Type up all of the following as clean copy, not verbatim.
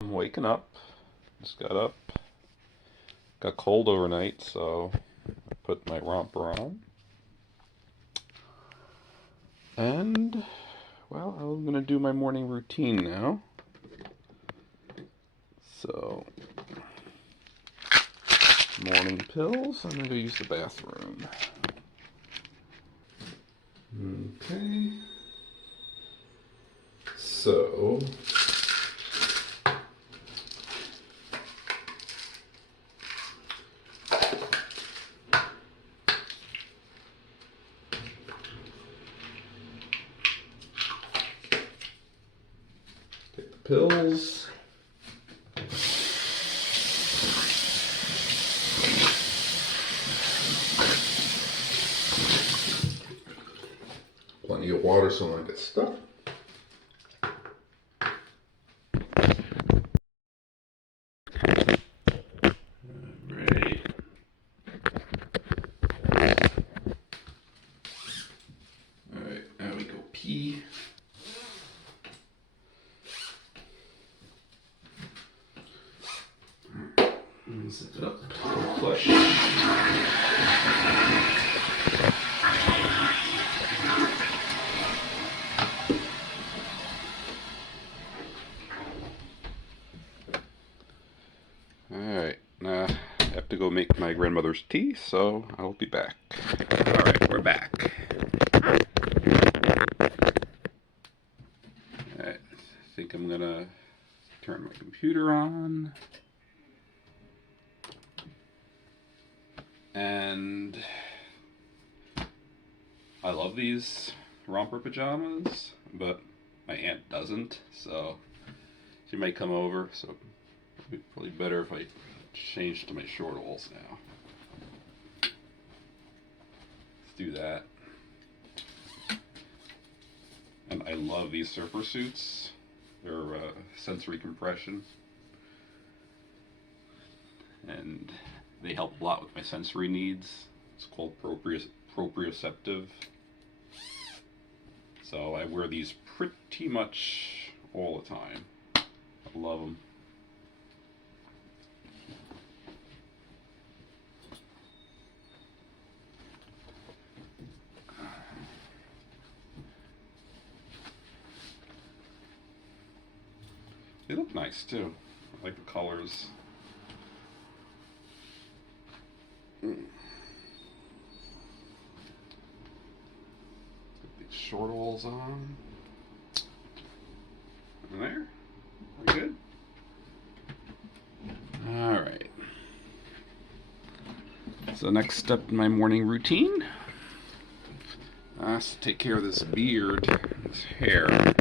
I'm waking up. Just got up. Got cold overnight, so I put my romper on. And, well, I'm gonna do my morning routine now. So, morning pills. I'm gonna go use the bathroom. Okay. So, take the pills. Plenty of water so I don't get stuck. Alright. Alright, now we go pee. Zip it up, flush. Alright, now I have to go make my grandmother's tea, so I'll be back. Alright, we're back. Alright, I think I'm gonna turn my computer on. And I love these romper pajamas, but my aunt doesn't, so she might come over, so it'd be probably better if I change to my shortalls now. Let's do that. And I love these surfer suits. They're sensory compression. And they help a lot with my sensory needs. It's called proprioceptive. So I wear these pretty much all the time. I love them. They look nice too. I like the colors. Got these shortalls on. And there. We're good. Alright. So next step in my morning routine. I have to take care of this beard, this hair.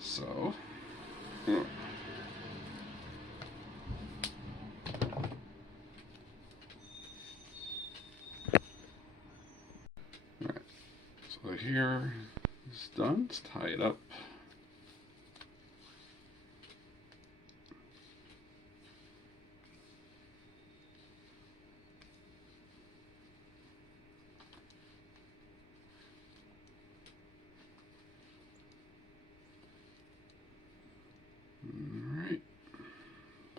So, alright. So here is done. Let's tie it up. Alright.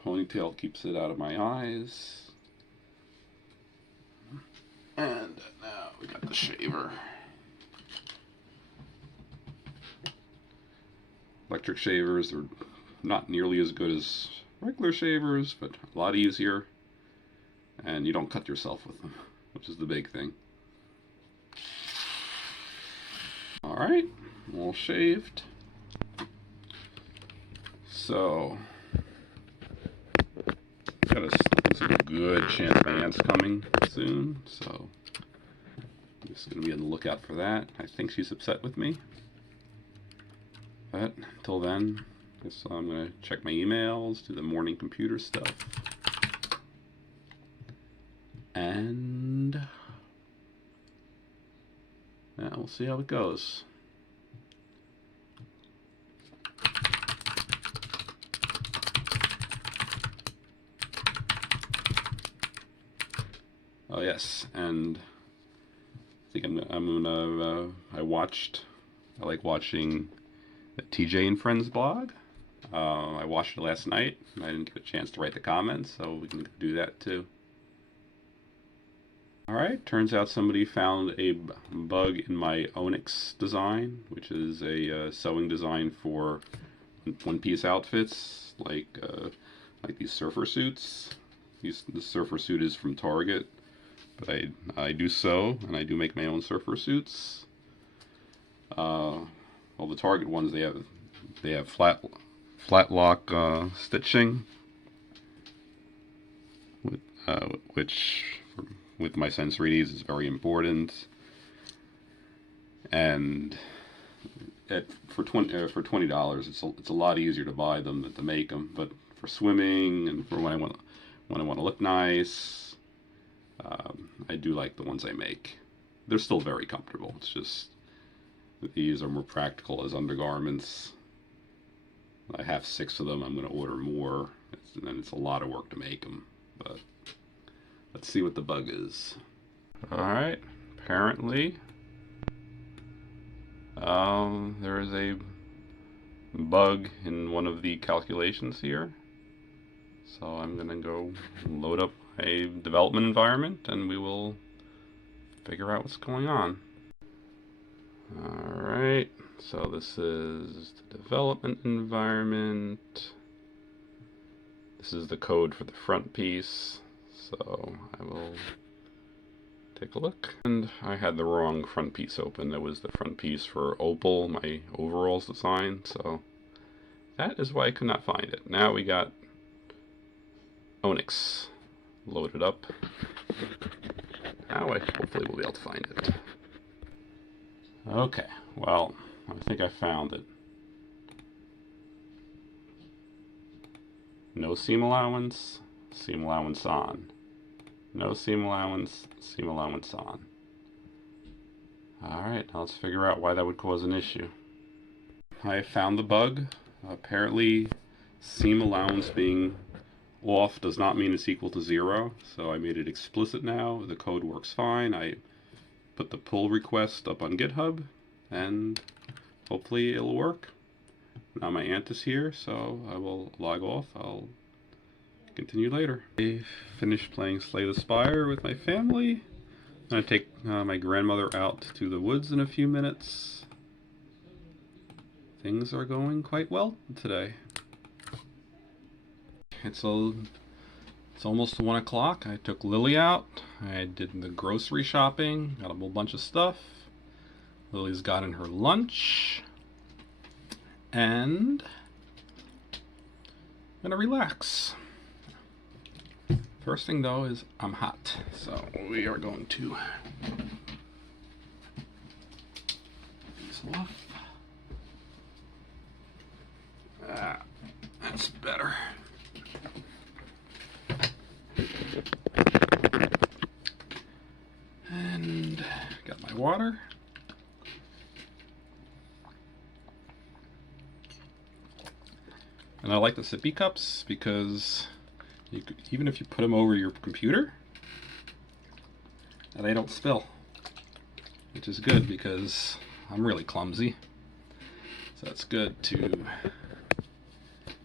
Ponytail keeps it out of my eyes. And now we got the shaver. Electric shavers are not nearly as good as regular shavers, but a lot easier. And you don't cut yourself with them, which is the big thing. Alright, all shaved. So, there's a good chance my aunt's coming soon, so I'm just going to be on the lookout for that. I think she's upset with me. But until then, I guess I'm going to check my emails, do the morning computer stuff. And yeah, we'll see how it goes. Oh yes, and I think I like watching the TJ and Friends blog. I watched it last night. I didn't get a chance to write the comments, so we can do that too. Alright, turns out somebody found a bug in my Onyx design, which is a sewing design for one-piece outfits, like these surfer suits. The surfer suit is from Target, but I do sew, and I do make my own surfer suits. Well, the Target ones, they have flat lock stitching, which with my sensory is very important. And for $20, it's a lot easier to buy them than to make them. But for swimming and for when I want to look nice, I do like the ones I make. They're still very comfortable. It's just these are more practical as undergarments. I have 6 of them. I'm going to order more, and then it's a lot of work to make them. But let's see what the bug is. All right. Apparently, there is a bug in one of the calculations here. So I'm going to go load up a development environment, and we will figure out what's going on. All right. So this is the development environment. This is the code for the front piece. So I will take a look. And I had the wrong front piece open. That was the front piece for Opal, my overalls design. So that is why I could not find it. Now we got Onyx loaded up. Now I hopefully will be able to find it. Okay, well, I think I found it. No seam allowance on. No seam allowance on. Alright, now let's figure out why that would cause an issue. I found the bug. Apparently, seam allowance being off does not mean it's equal to 0, so I made it explicit now. The code works fine. I put the pull request up on GitHub, and hopefully it'll work. Now my aunt is here, so I will log off. I'll continue later. I finished playing Slay the Spire with my family. I'm going to take my grandmother out to the woods in a few minutes. Things are going quite well today. It's almost 1 o'clock. I took Lily out. I did the grocery shopping. Got a whole bunch of stuff. Lily's gotten her lunch. And I'm gonna relax. First thing though is I'm hot. So we are going to these off. That's better. And got my water. And I like the sippy cups because even if you put them over your computer, they don't spill, which is good because I'm really clumsy. So it's good to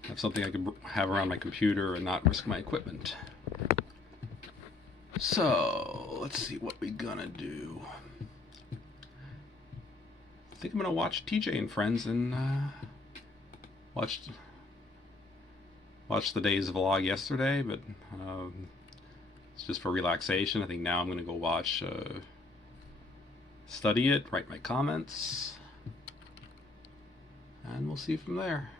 have something I can have around my computer and not risk my equipment. So let's see what we're gonna do. I think I'm gonna watch TJ and Friends and watch the day's vlog yesterday, but it's just for relaxation. I think now I'm gonna go watch, study it, write my comments, and we'll see from there.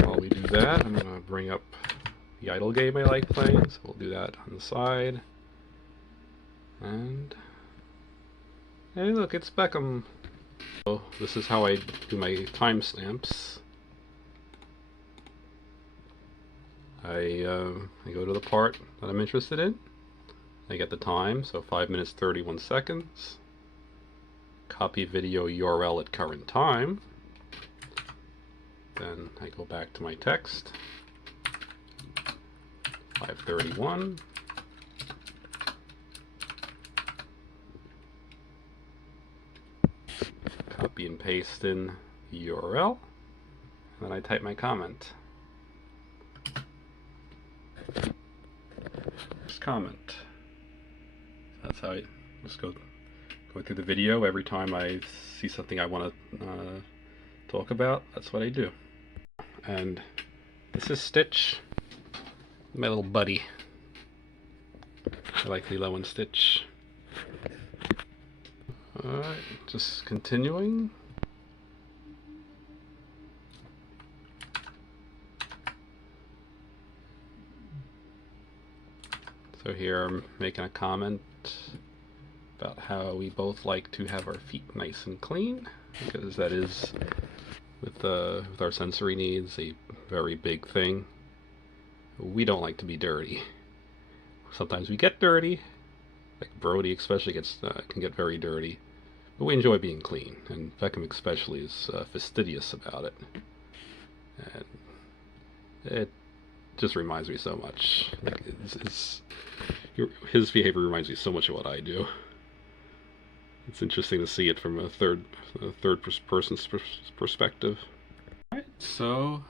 While we do that, I'm going to bring up the idle game I like playing, so we'll do that on the side. And hey, look, it's Beckham. So this is how I do my timestamps. I go to the part that I'm interested in. I get the time, so 5 minutes 31 seconds. Copy video URL at current time. Then I go back to my text. 5:31. Copy and paste in the URL. And then I type my comment. Just comment. That's how I just go through the video. Every time I see something I want to talk about, that's what I do. And this is Stitch, my little buddy. I like Lilo and Stitch. Alright, just continuing. So here I'm making a comment about how we both like to have our feet nice and clean, because that is, with our sensory needs, a very big thing. We don't like to be dirty. Sometimes we get dirty, like Brody especially can get very dirty, but we enjoy being clean, and Beckham especially is fastidious about it. And it just reminds me so much. Like his behavior reminds me so much of what I do. It's interesting to see it from a third person's perspective. Alright, so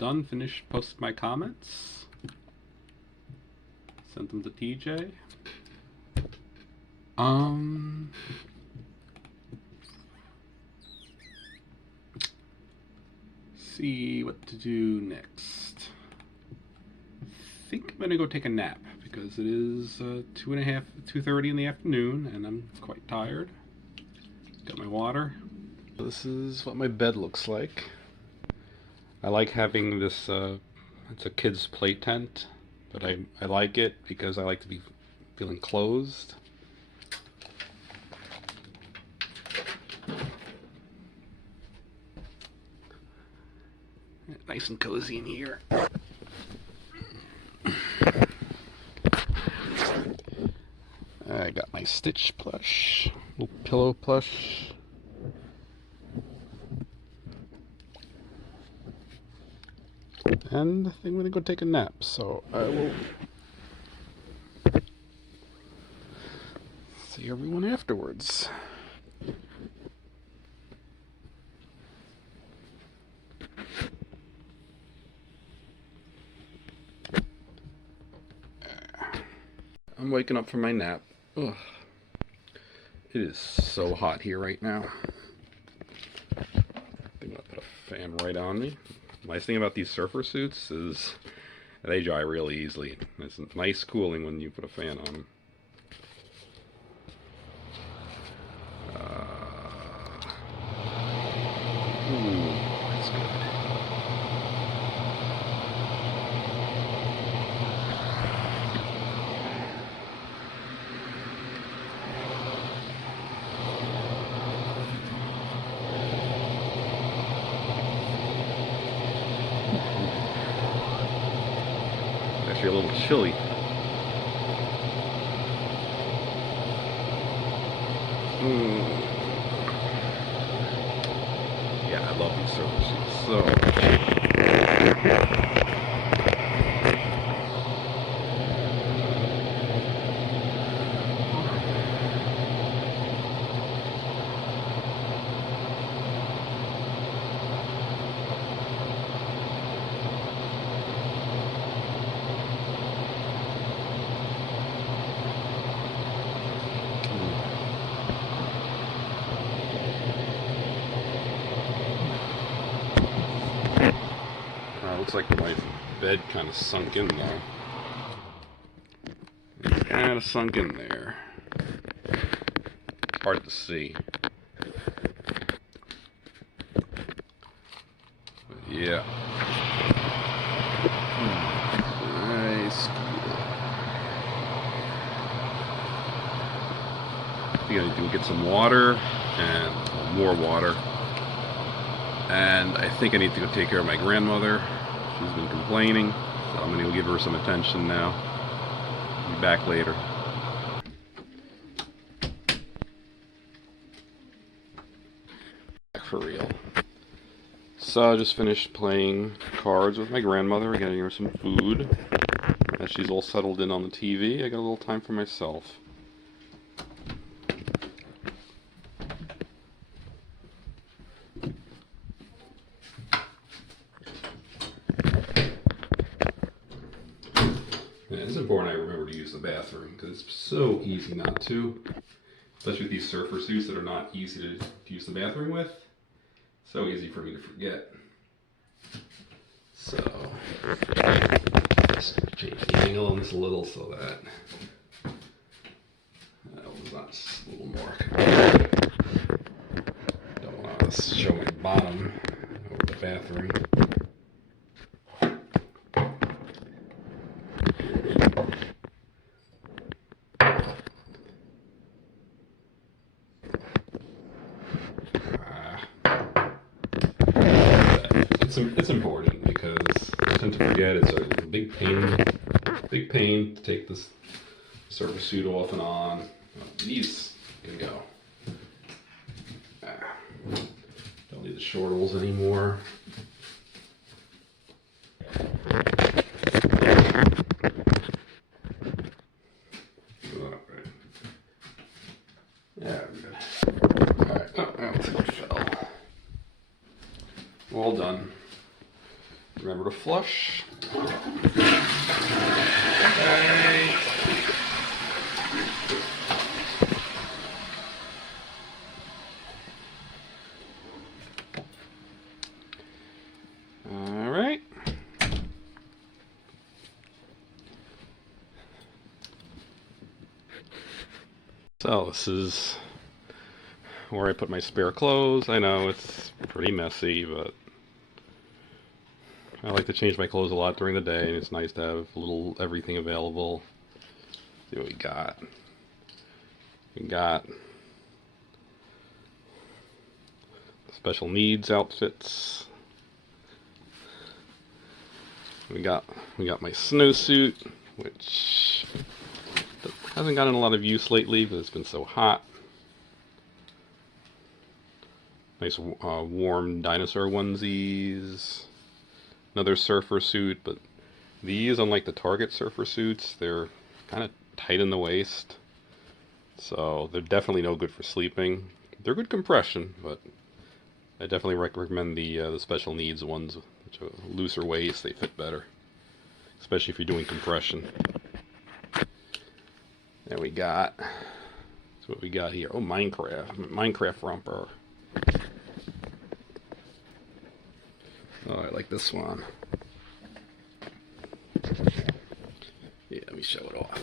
I've finished posted my comments. Sent them to TJ. See what to do next. I think I'm gonna go take a nap because it is 2:30 in the afternoon and I'm quite tired. Got my water. This is what my bed looks like. I like having this, it's a kid's play tent, but I like it because I like to be feeling closed. Nice and cozy in here. I got my Stitch plush, little pillow plush. And I think I'm gonna go take a nap, so I will see everyone afterwards. I'm waking up from my nap. Ugh. It is so hot here right now. I think I'll put a fan right on me. Nice thing about these surfer suits is they dry really easily. It's nice cooling when you put a fan on them. Ooh, that's good. Actually a little chilly. Yeah, I love these surfer suits so much. Looks like my bed kind of sunk in though. It's kind of sunk in there. Hard to see. But yeah. Nice. I think I need to get some water and more water. And I think I need to go take care of my grandmother. She's been complaining, so I'm going to go give her some attention now. Be back later. for real. So I just finished playing cards with my grandmother, getting her some food. As she's all settled in on the TV, I got a little time for myself. It's important I remember to use the bathroom, because it's so easy not to. Especially with these surfer suits that are not easy to use the bathroom with. So easy for me to forget. So, just change the angle on this a little so that opens up just a little more. Don't want to show my bottom over the bathroom. It's important because I tend to forget. It's a big pain to take this surfer suit off and on. These can go. Don't need the shortles anymore. Yeah, we're good. Alright, it fell. All done. Remember to flush. Okay. All right. So this is where I put my spare clothes. I know it's pretty messy, but I like to change my clothes a lot during the day, and it's nice to have a little everything available. See what we got. We got special needs outfits. We got my snowsuit, which hasn't gotten a lot of use lately because it's been so hot. Nice warm dinosaur onesies. Another surfer suit, but these, unlike the Target surfer suits, they're kind of tight in the waist. So they're definitely no good for sleeping. They're good compression, but I definitely recommend the special needs ones, which are looser waist. They fit better, especially if you're doing compression. There we got. That's what we got here. Oh, Minecraft romper. Oh, I like this one. Yeah, let me show it off.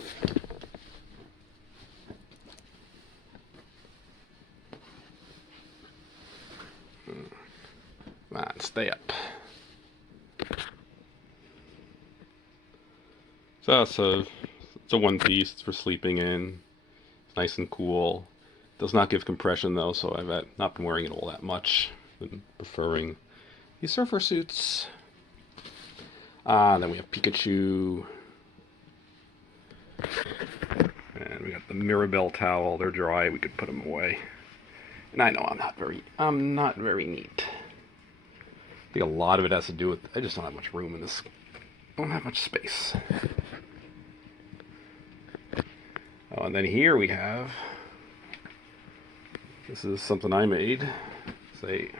Come on, stay up. So it's a one piece. It's for sleeping in. It's nice and cool. It does not give compression though, so I've not been wearing it all that much. Been preferring these surfer suits. Then we have Pikachu. And we got the Mirabelle towel. They're dry. We could put them away. And I know I'm not very neat. I think a lot of it has to do with I just don't have much room in this. I don't have much space. Oh, and then here we have. This is something I made. Say.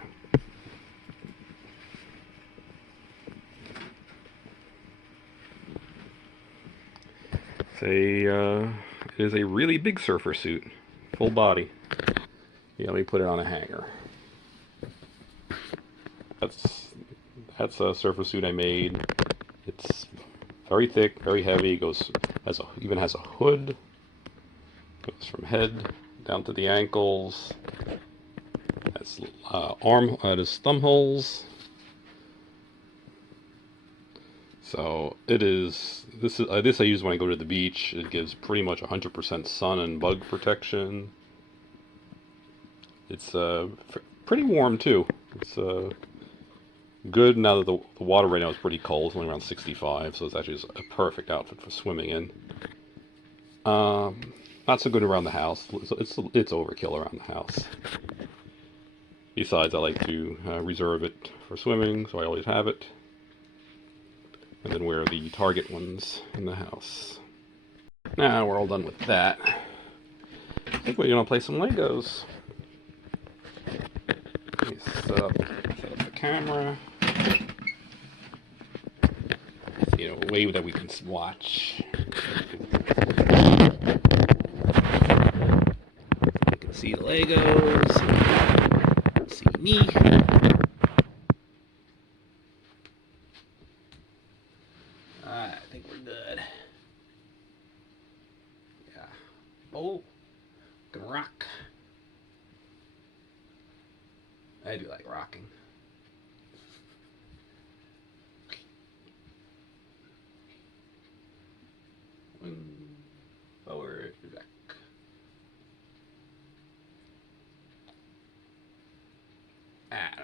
It is a really big surfer suit, full body. Yeah, let me put it on a hanger. That's a surfer suit I made. It's very thick, very heavy. Even has a hood. Goes from head down to the ankles. Has it has thumb holes. So it is. This I use when I go to the beach. It gives pretty much 100% sun and bug protection. It's pretty warm too. It's good now that the water right now is pretty cold. It's only around 65, so it's actually a perfect outfit for swimming in. Not so good around the house. It's overkill around the house. Besides, I like to reserve it for swimming, so I always have it. And then wear the Target ones in the house. Now we're all done with that. I think we're going to play some Legos. Let me set up the camera. See, a way that we can watch. You can see the Legos. See me. Alright, I think we're good. Yeah. Oh, gonna rock. I do like rocking. Forward, back.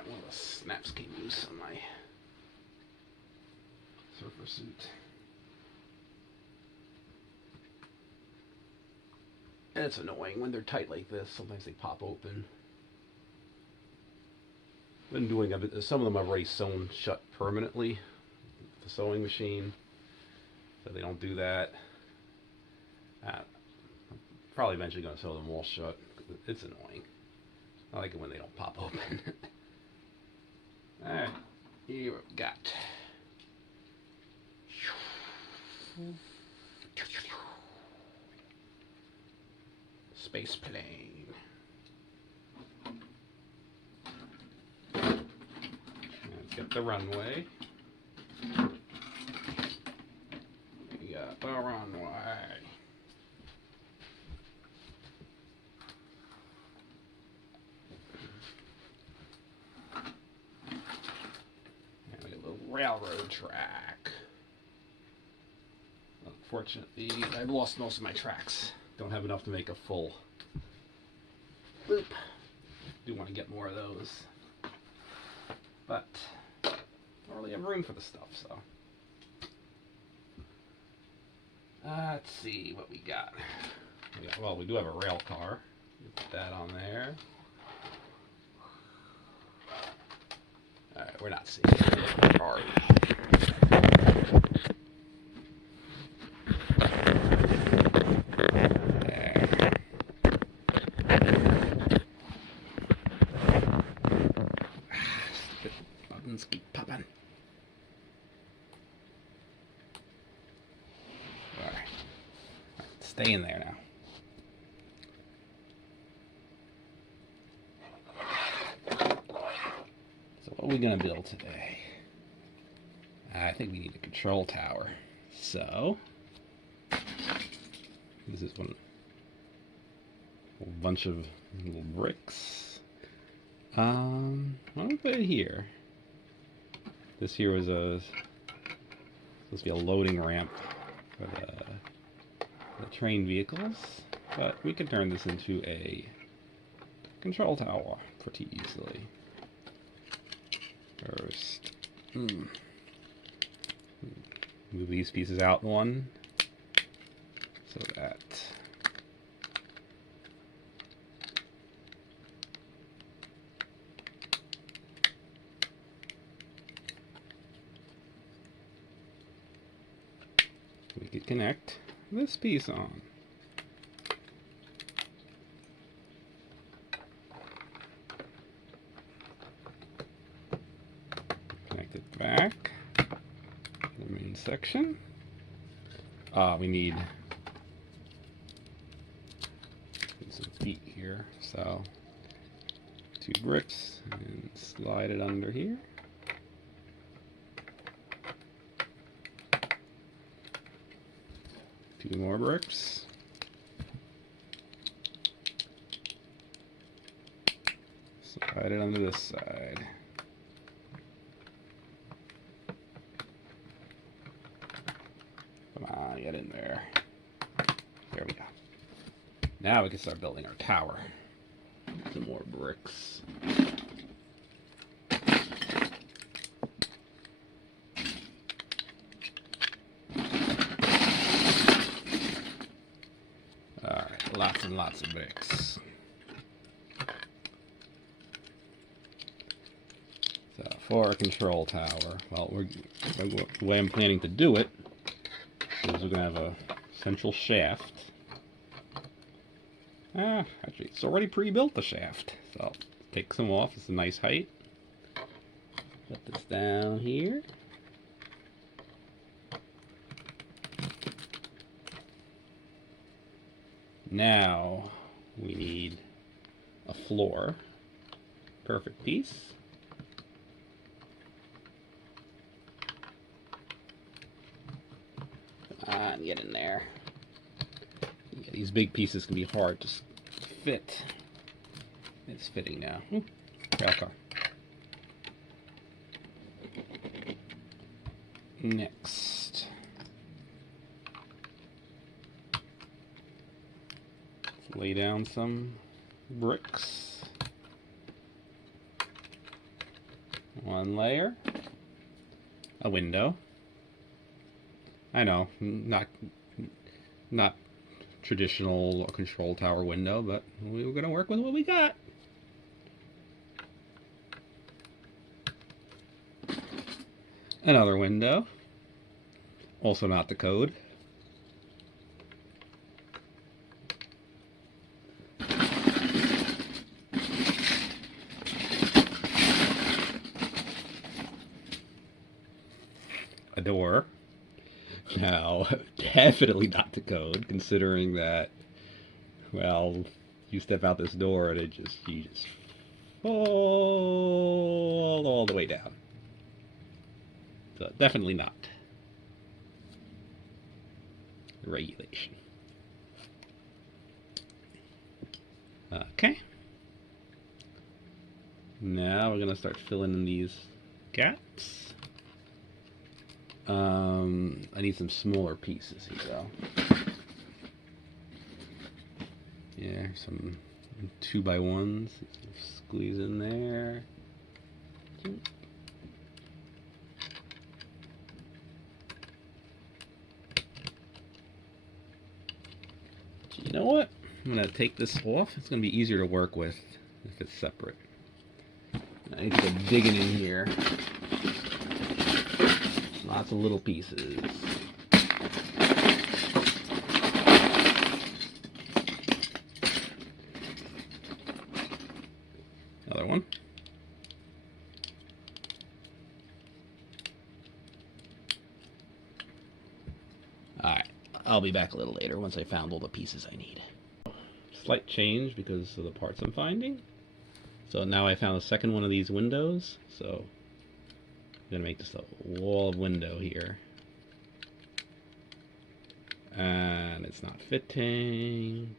One of the snaps came loose on my surfer suit. And it's annoying when they're tight like this. Sometimes they pop open. Been doing a bit. Some of them I've already sewn shut permanently with the sewing machine, so they don't do that. I'm probably eventually going to sew them all shut. It's annoying. I like it when they don't pop open. Alright, here we've got. Space plane. Let's get the runway. We got the runway. And we got a little railroad track. Unfortunately, I've lost most of my tracks. Don't have enough to make a full loop. Do want to get more of those, but don't really have room for the stuff, so. Let's see what we got. Well, we do have a rail car. Put that on there. Alright, we're not seeing it. Are we? Keep popping. Alright. Stay in there now. So what are we going to build today? I think we need a control tower. So this is a bunch of little bricks. Why don't we put it here? This here was supposed to be a loading ramp for the train vehicles, but we can turn this into a control tower pretty easily. First, move these pieces out one, so that we could connect this piece on. Connect it back to the main section. We need some feet here, so 2 bricks and slide it under here. Two more bricks. Slide it onto this side. Come on, get in there. There we go. Now we can start building our tower. Some more bricks. Lots and lots of bricks. for a control tower. Well, the way I'm planning to do it is we're going to have a central shaft. Actually, it's already pre-built, the shaft. So, take some off. It's a nice height. Put this down here. Now, we need a floor. Perfect piece. Come on, get in there. Yeah, these big pieces can be hard to fit. It's fitting now. Ooh, rail car. Next, let's lay down some bricks. One layer. A window. I know, not traditional control tower window, but we were going to work with what we got. Another window. Also not the code. A door. Now, definitely not the code, considering that, well, you step out this door and you just fall all the way down. So definitely not regulation. Okay. Now we're gonna start filling in these gaps. I need some smaller pieces here, though. Yeah, some 2x1s. Squeeze in there. You know what? I'm going to take this off. It's going to be easier to work with if it's separate. I need to go digging in here. Lots of little pieces. Another one. Alright, I'll be back a little later once I found all the pieces I need. Slight change because of the parts I'm finding. So now I found a second one of these windows, so I'm going to make this a wall of window here. And it's not fitting.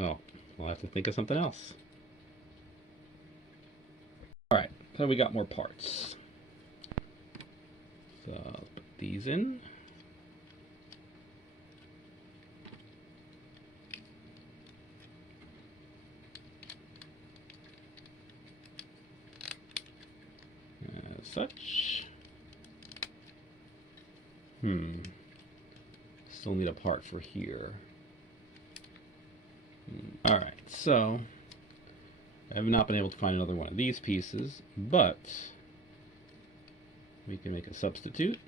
Oh, I'll have to think of something else. Alright, so we got more parts. So I'll put these in. As such. Still need a part for here. Alright, so I have not been able to find another one of these pieces, but we can make a substitute.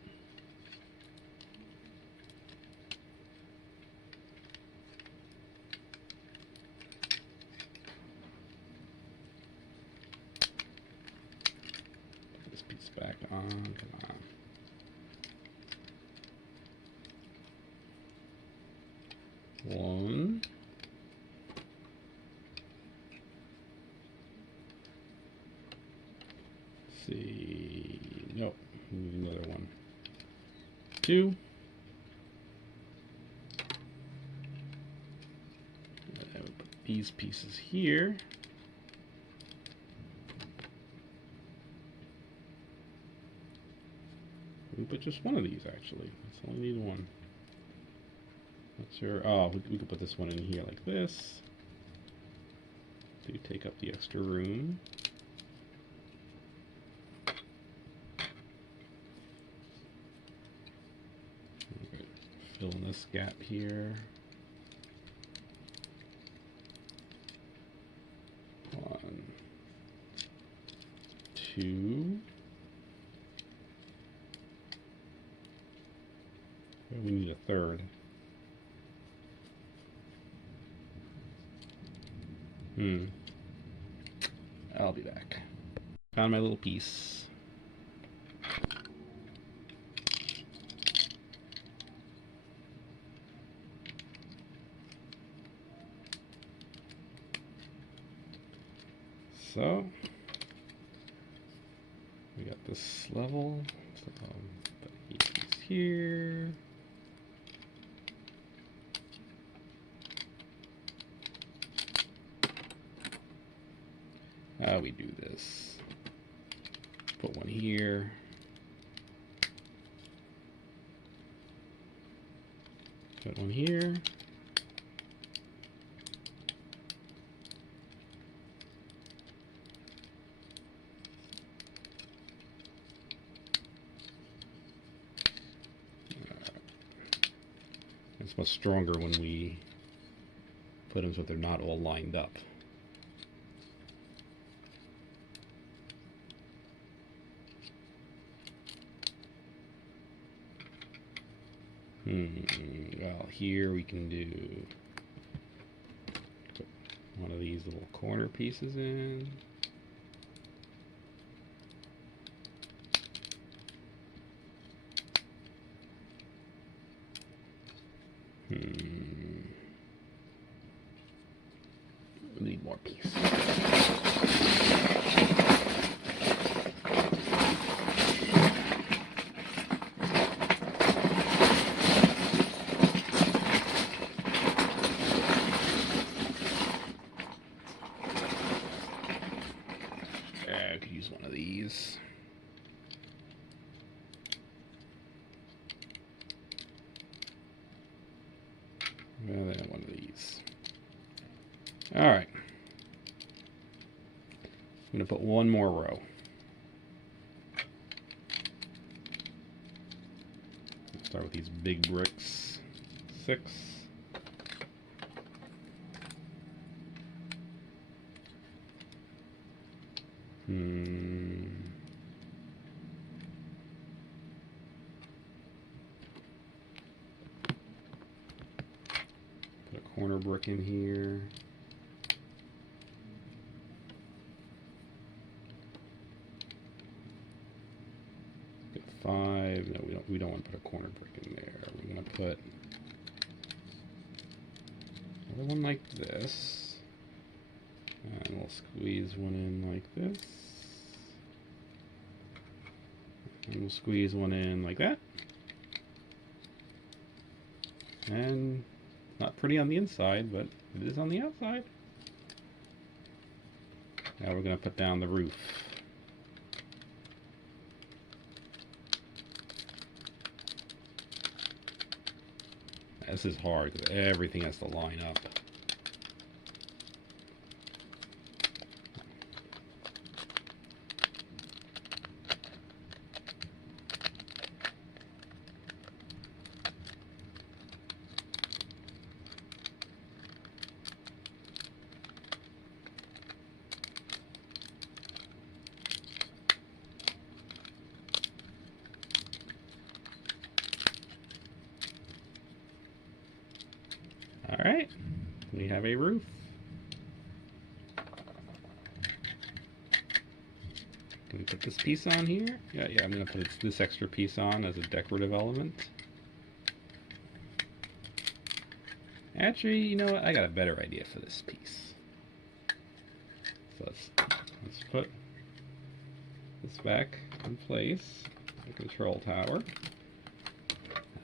Put this piece back on, come on. One. Let's see. Nope. Another one. Two. And I would put these pieces here. We put just one of these actually. That's only need one. Not sure. Oh, we could put this one in here like this. So you take up the extra room. Okay, fill in this gap here. One. 2. We need a third. I'll be back. Found my little piece. So we got this level. So put a piece here. How we do this? Put one here. Put one here. It's much stronger when we put them so they're not all lined up. Well, here we can put one of these little corner pieces in. We need more pieces. I could use one of these. And then one of these. Alright. I'm going to put one more row. Start with these big bricks. 6. Put a corner brick in here. Get 5. No, we don't want to put a corner brick in there. We're going to put another one like this. And we'll squeeze one in like this. And we'll squeeze one in like that. And not pretty on the inside, but it is on the outside. Now we're going to put down the roof. This is hard because everything has to line up. Alright, we have a roof. Can we put this piece on here? Yeah, I'm going to put this extra piece on as a decorative element. Actually, you know what? I got a better idea for this piece. So let's put this back in place, the control tower.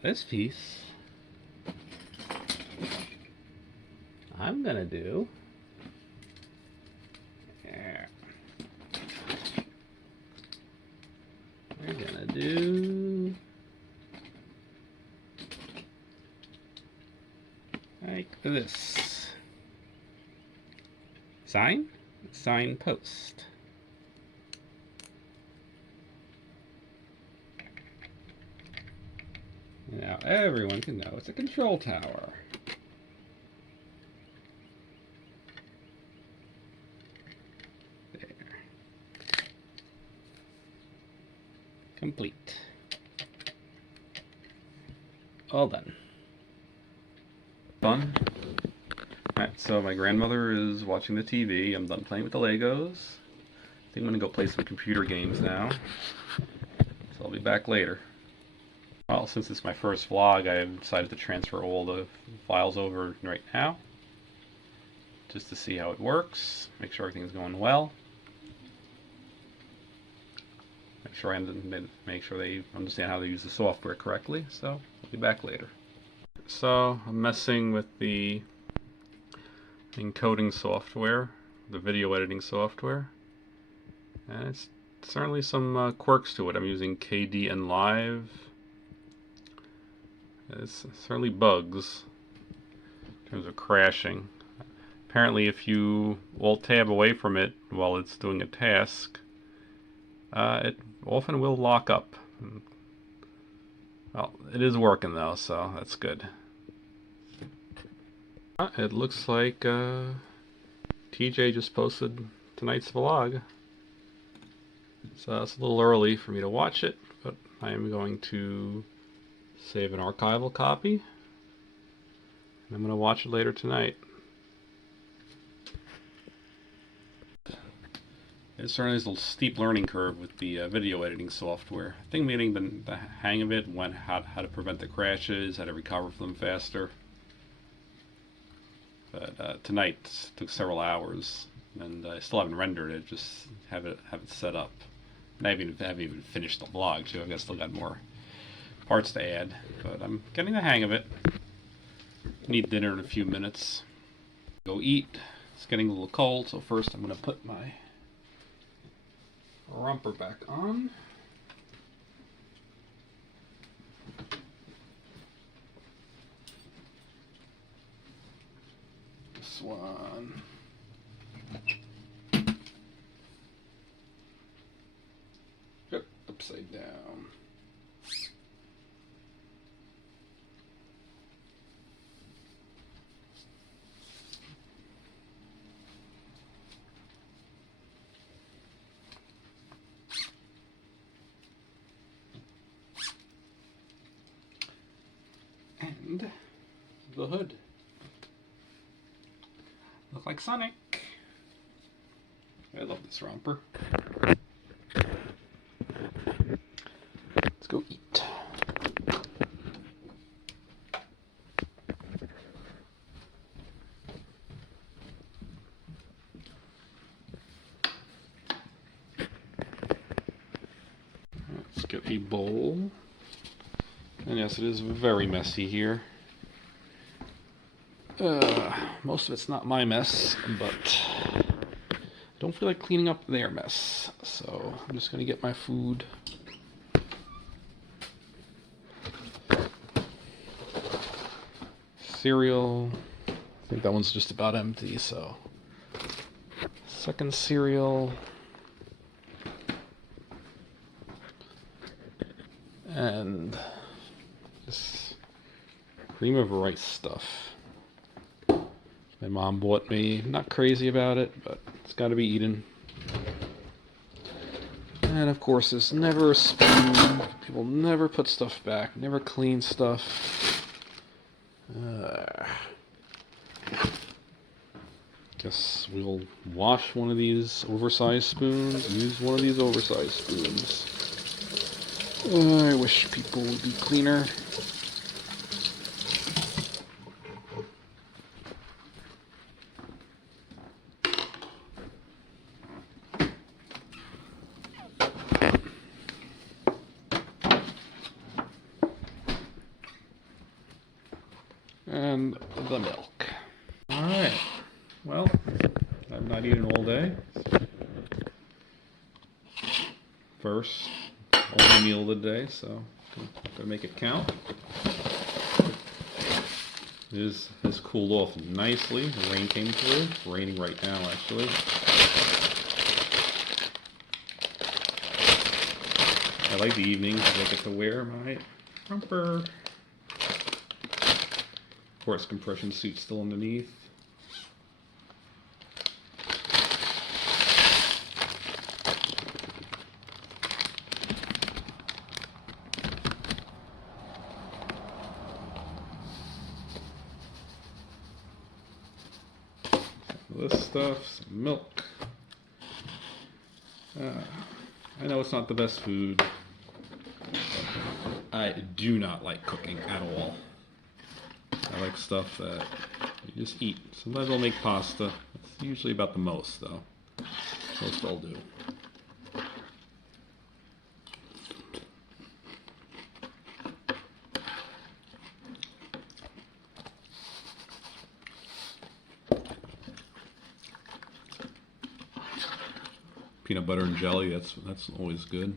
This piece I'm gonna do we're gonna do like this. Sign post. Now everyone can know it's a control tower. complete. All done. Done. Alright, so my grandmother is watching the TV. I'm done playing with the Legos. I think I'm going to go play some computer games now. So I'll be back later. Well, since it's my first vlog, I decided to transfer all the files over right now. Just to see how it works. Make sure everything's going well. Make sure they understand how to use the software correctly. So I'll be back later. So I'm messing with the encoding software, the video editing software, and it's certainly some quirks to it. I'm using KDN Live. It's certainly bugs in terms of crashing. Apparently if you alt tab away from it while it's doing a task, it often will lock up. Well, it is working though, so that's good. It looks like TJ just posted tonight's vlog. So it's a little early for me to watch it, but I am going to save an archival copy. And I'm going to watch it later tonight. It certainly is a steep learning curve with the video editing software. I think I'm getting the hang of it, how to prevent the crashes, how to recover from them faster. But tonight took several hours, and I still haven't rendered it. Just have it set up. And I haven't even finished the vlog too. I've still got more parts to add, but I'm getting the hang of it. Need dinner in a few minutes. Go eat. It's getting a little cold, so first I'm going to put my romper back on. This one. Yep, upside down. And the hood. Look like Sonic. I love this romper. Let's go eat. Let's get a bowl. And yes, it is very messy here. Most of it's not my mess, but I don't feel like cleaning up their mess. So I'm just gonna get my food. Cereal. I think that one's just about empty, so. Second cereal. And this cream of rice stuff. My mom bought me. Not crazy about it, but it's got to be eaten. And of course, there's never a spoon. People never put stuff back, never clean stuff. Guess we'll wash one of these oversized spoons, use one of these oversized spoons. I wish people would be cleaner. And the milk. Alright. Well, I've not eaten all day. First, only meal of the day, so I'm gonna make it count. It has cooled off nicely. The rain came through. It's raining right now, actually. I like the evenings because I get to wear my romper. Of course, compression suit still underneath. this stuff, some milk. I know it's not the best food. I do not like cooking at all. I like stuff that you just eat. Sometimes I'll make pasta. It's usually about the most, though. Most I'll do. Peanut butter and jelly, that's always good.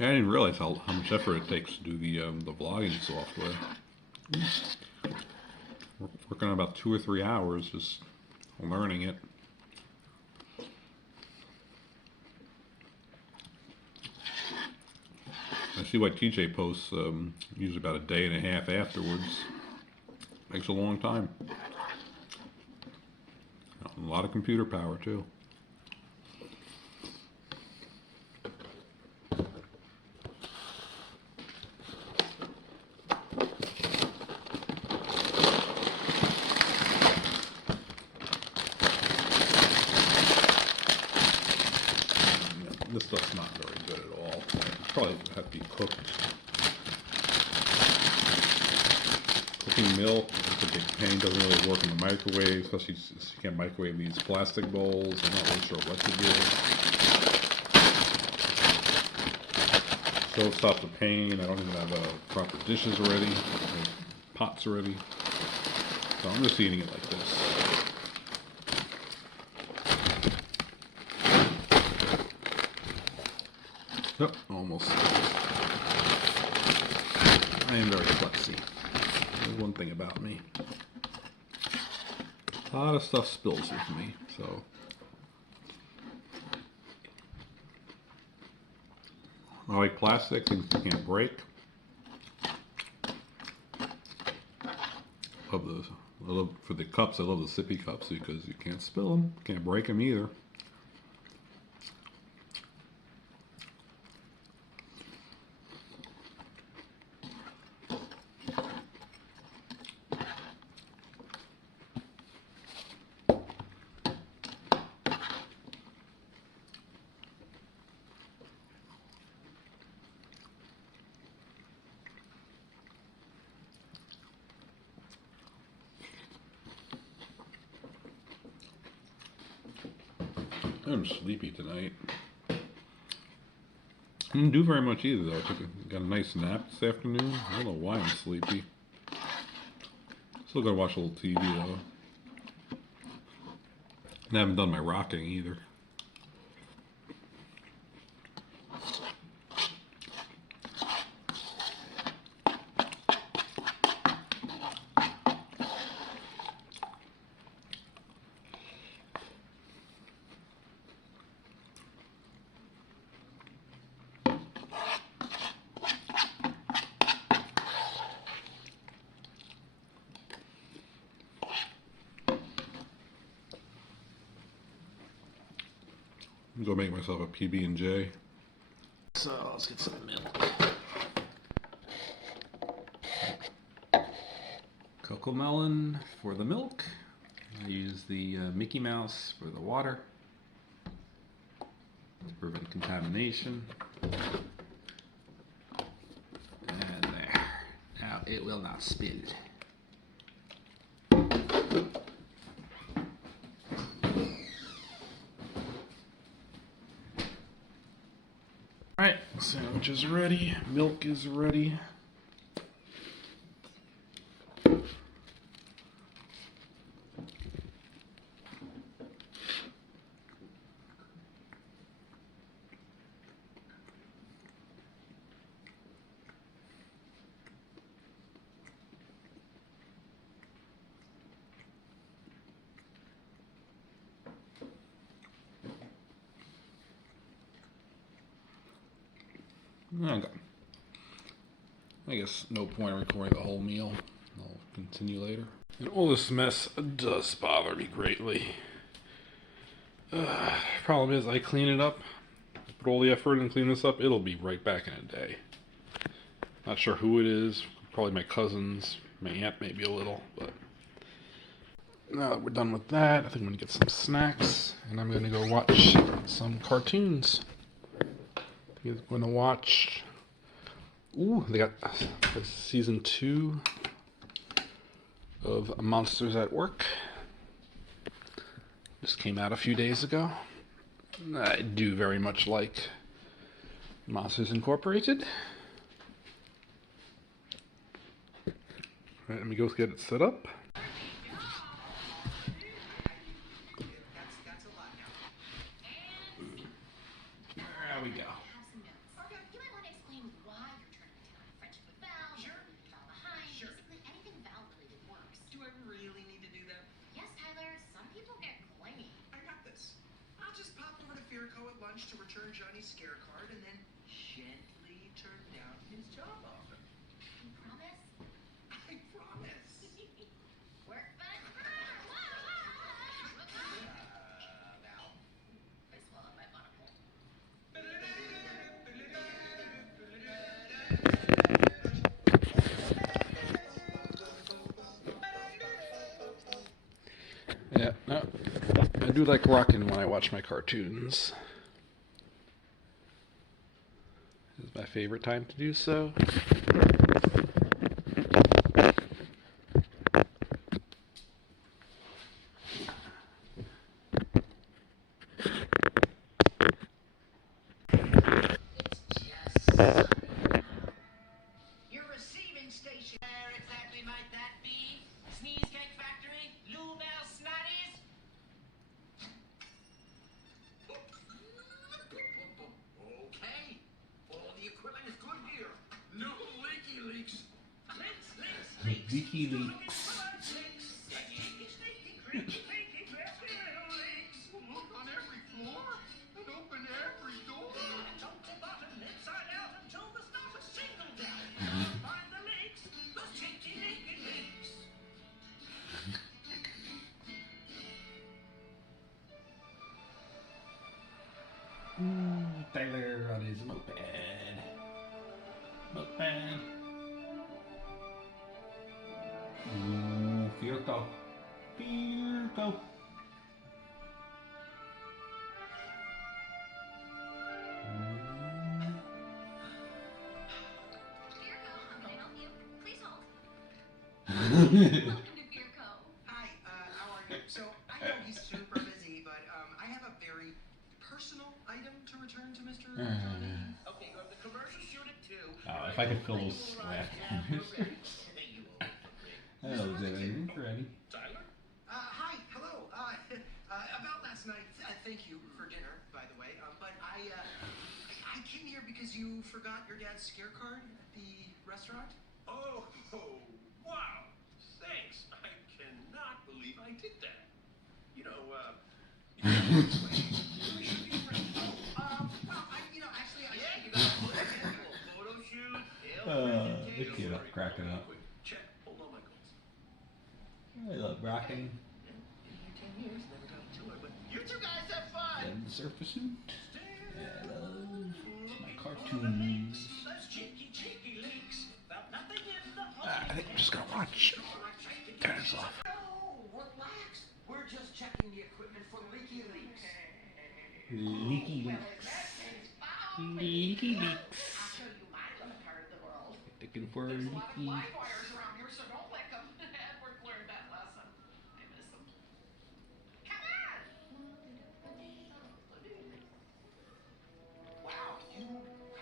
I didn't realize how much effort it takes to do the vlogging software. We're working on about 2 or 3 hours just learning it. I see why TJ posts usually about a day and a half afterwards. Takes a long time. A lot of computer power too. This stuff's not very good at all. It probably have to be cooked. Cooking milk, it's a big pain. Doesn't really work in the microwave, especially since you can't microwave these plastic bowls. I'm not really sure what to do. Stove stops a pain. I don't even have proper dishes ready, or pots ready. So I'm just eating it like this. Yep, almost. I am very klutzy. There's one thing about me. A lot of stuff spills with me, so. I like plastic, things you can't break. For the cups, I love the sippy cups because you can't spill them, can't break them either. I'm sleepy tonight. I didn't do very much either, though. Got a nice nap this afternoon. I don't know why I'm sleepy. Still gotta watch a little TV, though. And I haven't done my rocking either. I'm gonna make myself a PB&J. So let's get some milk. Cocoa melon for the milk. I use the Mickey Mouse for the water to prevent contamination. And there. Now it will not spill. Alright, sandwich is ready, milk is ready. Okay. I guess no point in recording the whole meal. I'll continue later. And all this mess does bother me greatly. Problem is, I clean it up, put all the effort in and clean this up, it'll be right back in a day. Not sure who it is. Probably my cousins, my aunt maybe a little, but now that we're done with that, I think I'm gonna get some snacks and I'm gonna go watch some cartoons. I'm gonna watch. Ooh, they got season 2 of Monsters at Work. Just came out a few days ago. I do very much like Monsters Incorporated. Alright, let me go get it set up. There we go. To return Johnny's scare card and then gently turn down his job offer. You promise? I promise. Work bud? Now. I swallowed my monocle. Yeah, no, I do like rocking when I watch my cartoons. This is my favorite time to do so. Your receiving station. Where exactly might that be? Sneeze Cake Factory? Bluebell Snotties? Okay. All the equipment is good here. No leaky leaks. Leaks. Leaky leaks. Look on every floor and open every door. Top to bottom, inside out, until there's not a single doubt. Find the leaks, those cheeky leaky leaks. Tyler on his moped. Moped. Ooh, Fierco. Fierco. Virgo, how can I help you? Please hold. Welcome to Virgo. Hi, how are you? So, I know he's super busy, but I have a very personal item to return to Mr. Johnny. Okay, go to the commercial, shoot it too. Oh, if I could fill those left corners. Hello, Dylan. Ready? Tyler? Hi, hello. About last night, thank you for dinner, by the way. But I came here because you forgot your dad's scare card at the restaurant. Oh, wow. Thanks. I cannot believe I did that. You know, Well, actually, yeah, you got a photo shoot, The kid up cracking up. Check. Hold on my goals. I love rocking. In 10 years, never got to tour, but you two guys have fun. And the surfer suit. I love my cartoons. Those cheeky leaks. Found nothing in the I think I'm just gonna watch. Turn this off. no, relax. We're just checking the equipment for leaky leaks. Leaky leaks. Leaky leaks. I'll show you my little part of the world. Looking for There's a lot of leaky. live wires around here, so don't lick them. Edward learned that lesson. I miss him. Come on! Wow, you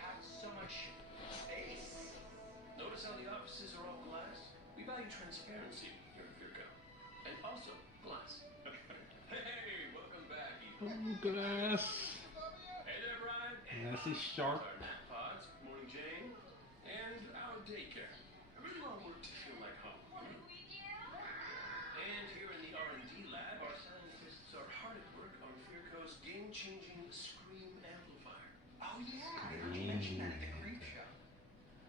have so much space. Notice how the offices are all glass? We value transparency here at Virgo. And also glass. Hey, welcome back, Ethan. Oh, glass. Hey there, Brian. Glass is sharp. Our nap pods, Morning Jane, and our daycare. I really want work to feel like home. And here in the R&D lab, our scientists are hard at work on Virgo's game-changing scream amplifier. Oh yeah, I heard you mention that at the creep show.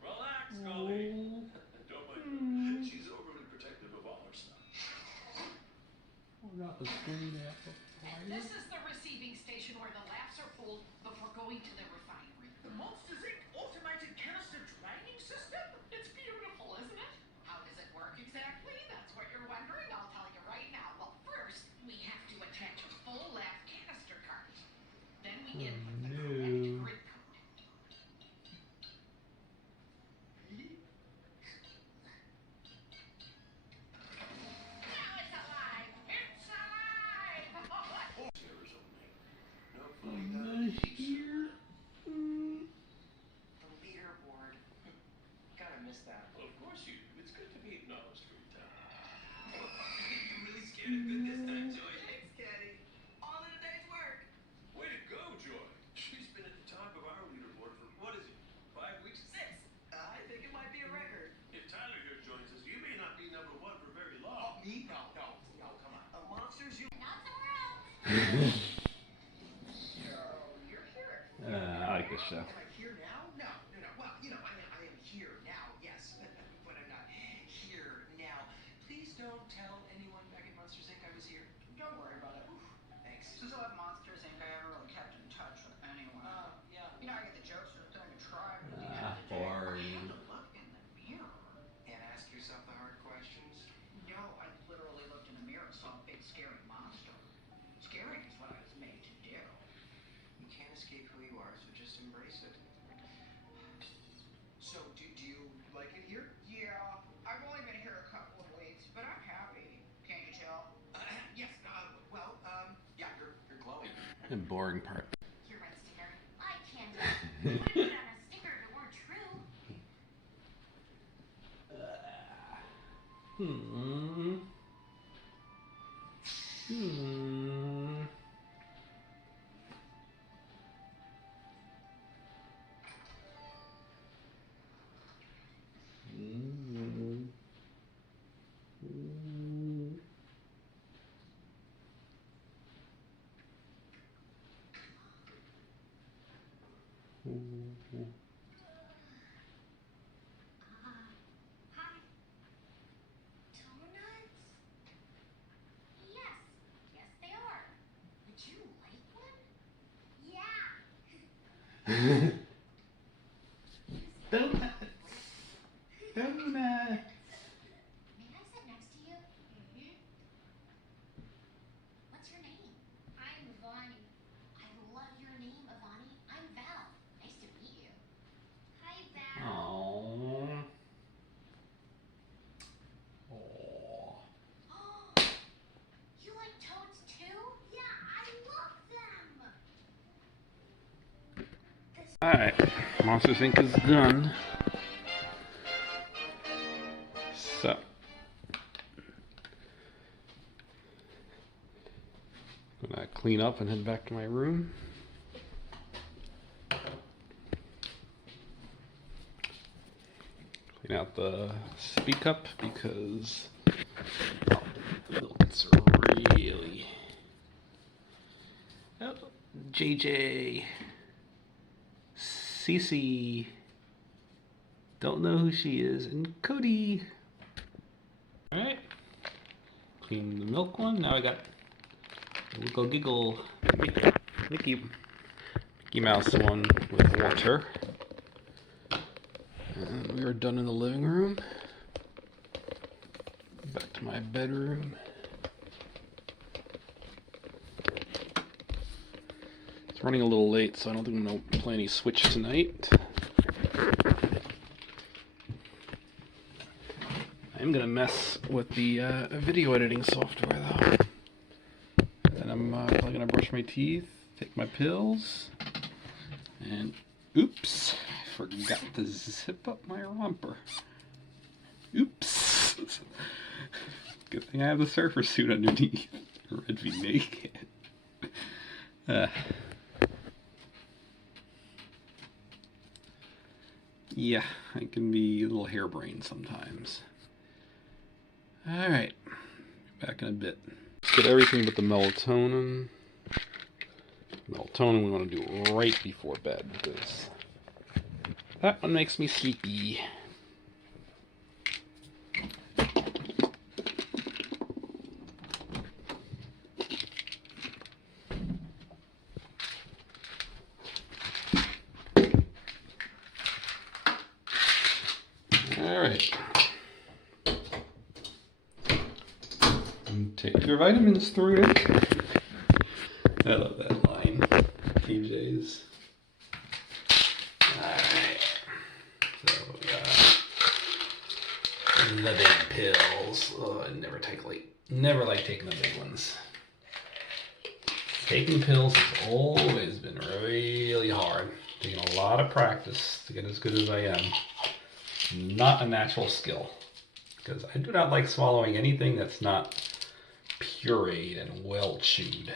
Relax, Scully. Don't mind her. She's overly protective of all her stuff. Not the screen apple. This is the receiving station where the laughs are pulled before going to the in with the no. correct grid code. Now it's alive! It's alive! Scares only. No funny here. The leaderboard. Gotta miss that. Well, of course you do. It's good to be acknowledged for your talent. You really scared it good this time, Joy. Thanks, Caddy. All in a day's work. Way to go, Joy. She's been at the top of our leaderboard for, what is it, 5 weeks? 6. I think it might be a record. If Tyler here joins us, you may not be number 1 for very Oh, long. me? No, come on. Monsters, you. Not somewhere else. You're here. I like this show. Am I here now? No. Well, I am here now, yes. But I'm not here now. Please don't tell anyone back at Monsters Inc. I was here. Don't worry about it. Thanks. So at Monsters Inc. I haven't really kept in touch with anyone. Yeah. You know, I get the jokes for doing a tribe, but at the end of the day, I boring. have to look in the mirror. And ask yourself the hard questions. No, I literally looked in the mirror and saw a big scary monster. Scary is what I was made to do. You can't escape who you are, so just embrace it. So, do you like it here? Yeah, I've only been here a couple of weeks, but I'm happy. Can't you tell? Yes. Yeah, you're glowing. The boring part. You're right, Sticker. I can't. You would put it on a sticker if it weren't true. Hi. Donuts? Yes. Yes, they are. Would you like one? Yeah. Donuts. Donuts. May I sit next to you? Mm-hmm. What's your name? I'm Vani. I love your name, Avani. I'm Val. Nice to meet you. Hi, Val. Aww. Oh, you like toads too? Yeah, I love them. Alright, Monsters Inc. is done. So, gonna clean up and head back to my room. Clean out the speak up because it's really. Oh, JJ. Cece, don't know who she is, and Cody. Alright, clean the milk one. Now I got the Wiggle Giggle Mickey Mouse one with water. And we are done in the living room. Back to my bedroom. It's running a little late, so I don't think I'm going to play any Switch tonight. I'm going to mess with the video editing software, though. Then I'm probably going to brush my teeth, take my pills, and oops, I forgot to zip up my romper. Oops. Good thing I have the surfer suit underneath, or I'd be naked. Yeah, I can be a little harebrained sometimes. Alright, back in a bit. Let's get everything but the melatonin. Melatonin we want to do right before bed because that one makes me sleepy. Alright. Take your vitamins, Thrunic. I love that line. clean. PJs. Alright. So we got the big pills. Oh, I never like taking the big ones. Taking pills has always been really hard. Taking a lot of practice to get as good as I am. Not a natural skill. Because I do not like swallowing anything that's not pureed and well chewed.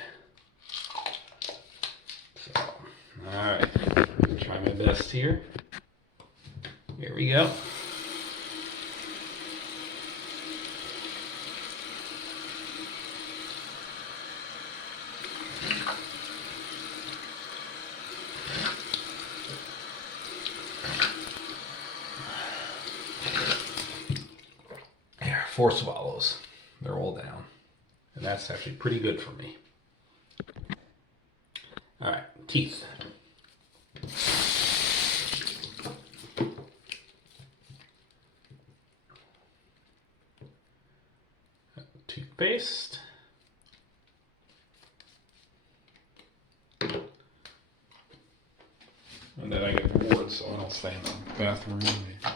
So, alright. Try my best here. Here we go. There, 4 swallows. They're all down. And that's actually pretty good for me. Alright, teeth. Toothpaste. And then I get bored, so I don't stay in the bathroom. I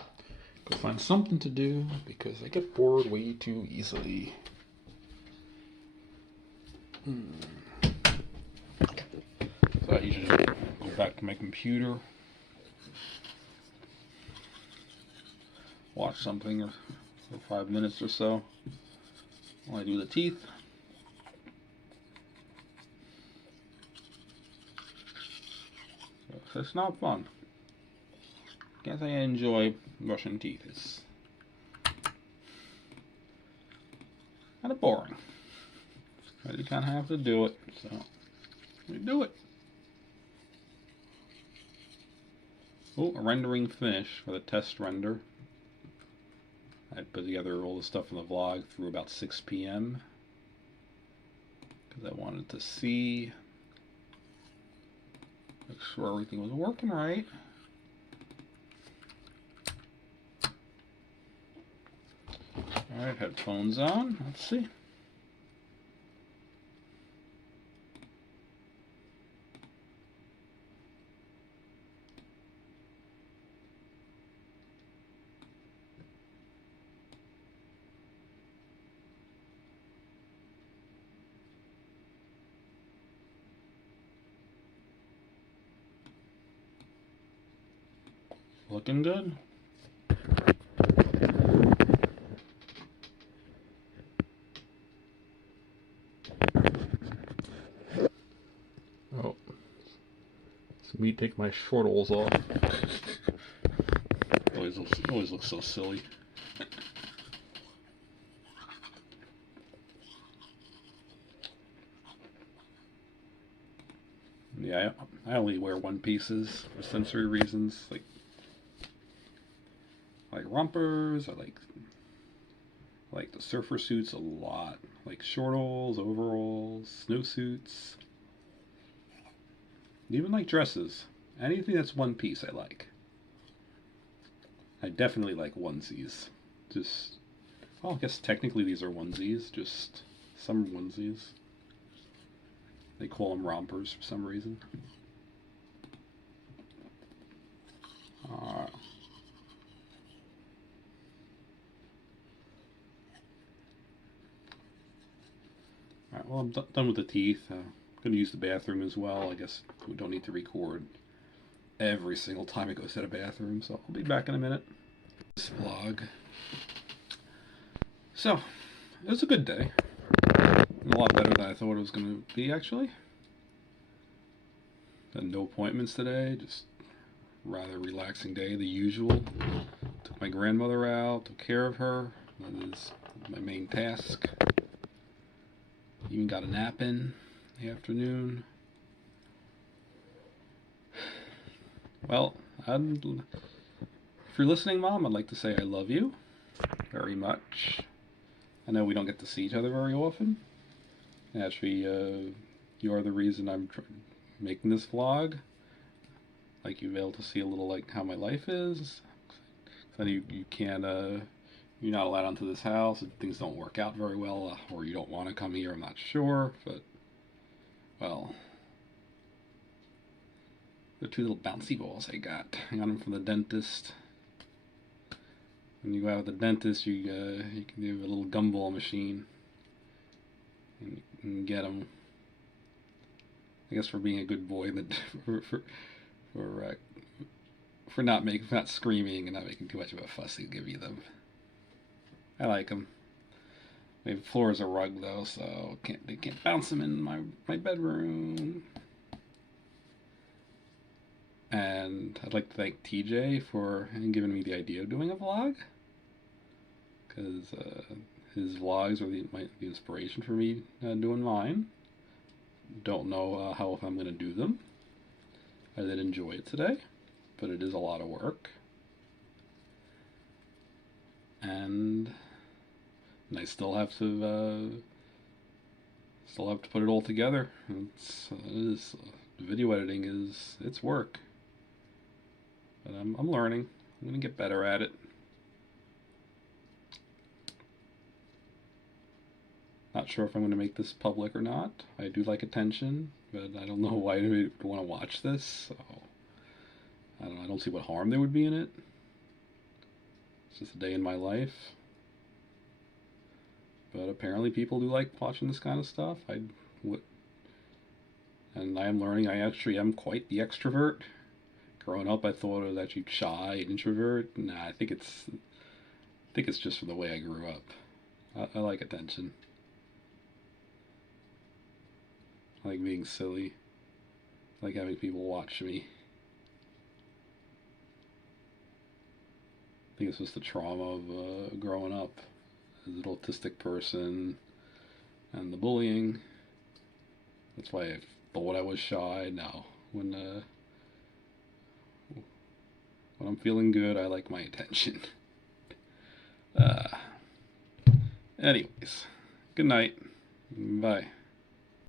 go find something to do because I get bored way too easily. So I usually go back to my computer, watch something for 5 minutes or so while I do the teeth. So it's not fun. Can't say I enjoy brushing teeth. It's kind of boring. But you kind of have to do it, so we do it. Oh, a rendering finish for the test render. I put together all the stuff in the vlog through about 6 p.m. because I wanted to see, make sure everything was working right. Alright, headphones on. Let's see. Looking good. Oh, so me take my shortles off. Always looks so silly. Yeah, I only wear one pieces for sensory reasons, like rompers. I like the surfer suits a lot, like shortles, overalls, snowsuits, even like dresses. Anything that's one piece I like. I definitely like onesies. Just, well, I guess technically these are onesies, just summer onesies. They call them rompers for some reason. Alright, well, I'm done with the teeth. I'm going to use the bathroom as well. I guess we don't need to record every single time I go to the bathroom, so I'll be back in a minute. This vlog. So, it was a good day. A lot better than I thought it was going to be, actually. Had no appointments today, just rather relaxing day, the usual. Took my grandmother out, took care of her. That is my main task. Even got a nap in the afternoon. Well, if you're listening, Mom, I'd like to say I love you very much. I know we don't get to see each other very often. Actually, you are the reason I'm making this vlog. Like, you'll be able to see a little, like, how my life is. So you can't, you're not allowed onto this house. Things don't work out very well, or you don't want to come here, I'm not sure. But, well, The 2 little bouncy balls I got them from the dentist. When you go out with the dentist, you can do a little gumball machine, and you can get them. I guess for being a good boy, that for not screaming and not making too much of a fuss, they'll give you them. I like them. The floor is a rug though, so they can't bounce them in my bedroom. And I'd like to thank TJ for giving me the idea of doing a vlog, because his vlogs are the inspiration for me doing mine. Don't know if I'm going to do them. I did enjoy it today, but it is a lot of work. And I still have to put it all together. Video editing it's work, but I'm learning. I'm gonna get better at it. Not sure if I'm gonna make this public or not. I do like attention, but I don't know why anybody would want to watch this. So I don't see what harm there would be in it. It's just a day in my life. But apparently people do like watching this kind of stuff. And I am learning I actually am quite the extrovert. Growing up I thought I was actually shy and introvert. Nah, I think it's just from the way I grew up. I like attention. I like being silly. I like having people watch me. I think it's just the trauma of growing up as an autistic person and the bullying. That's why I thought I was shy. Now, when I'm feeling good, I like my attention. Anyways, good night. Bye.